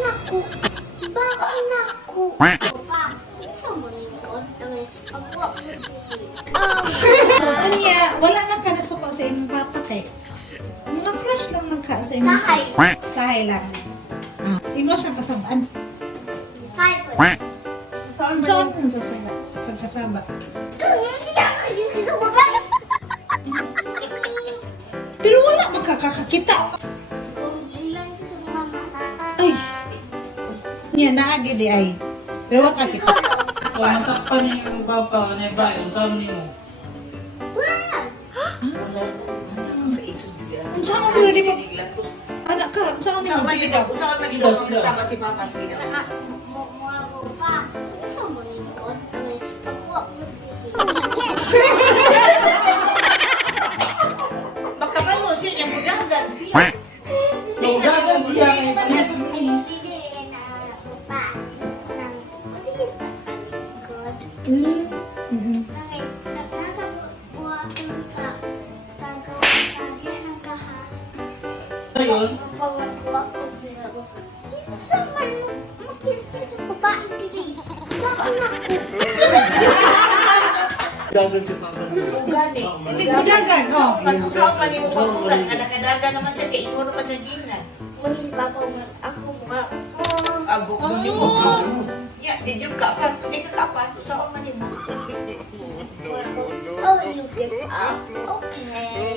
naku. Baka naku. Pa, isa mo lingkod. Pagwa ko Kanya, wala na ka nasuko sa imong papa kay. Mga crush lang man ka sa imong Sahay. Sahay lang. Imo siyang kasabaan. Sahay po. Saan mo sa kasaba? Siya kayo sa baba. Pero wala makakakakita. Kung ilan sa mama. Ay. Niya naagi di ay. Pero wala kita. Kung masakpan niyo yung papa, ano yung bayo, saan mo? Wag. Ang saan mo di mo? Anak ka, ang saan mo sige daw? Sama si Papa sa video. Pa, isa mo lingkod. Pagwa ko Makabalo siya niya, budagan siya. Budagan siya. Nasa buwan sa gawasan ng kaha. Ayun. Pagkawa ko siya. Kinsa man makis-kis sa babae dili. Baka naku. Budagan si papa. Gani. Budagan, oh. Saan man yung pamulan, kadakadaga naman siya, kay imo naman siya ginan. Ngunit baka ako mga Agok mo niyo mo. Ya, did you kapas? Hindi ka kapas. Saan man yung mo? oh, you give up. Okay.